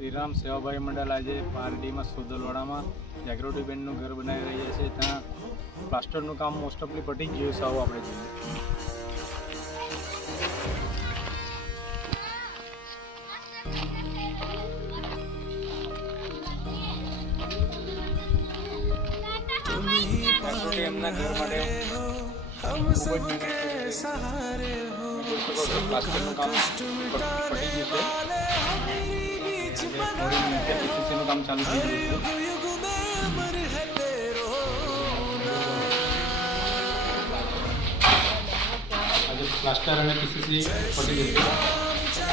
શ્રીરામ સેવાભાઈ મંડળ આજે પારડીમાં સોદલવાડામાં જાગૃતિબેનનું ઘર બનાવી રહ્યા છે। ત્યાં પ્લાસ્ટરનું કામ મોસ્ટ ઓફલી પટી જ ગયું છે। આવો આપણે જોઈએ। એમના ઘર માટે ખૂબ જ પ્લાસ્ટરનું કામ પટી ગયું છે। નું કામ ચાલુ થઈ ગયું છે। આજે પ્લાસ્ટર અને પીસીસી પટી ગયું છે।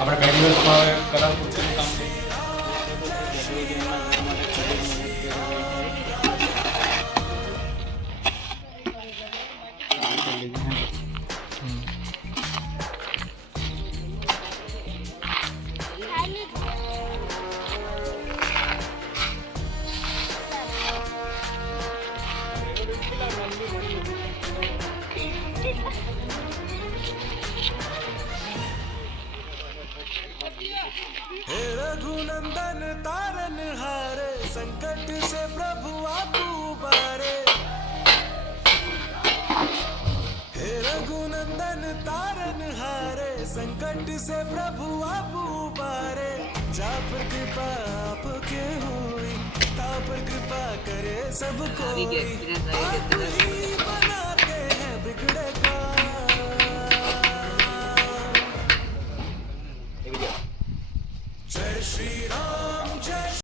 આપણે 2 દિવસમાં કરાર પૂર્તિનું કામ हे रघुनंदन तारन हारे संकट से प्रभु आप उबारे। हे रघुनंदन तारन हारे संकट से प्रभु आप उबारे। जा पर कृपा आपके होई ता पर कृपा करे सब कोई। आप ही बनाते हैं बिगड़े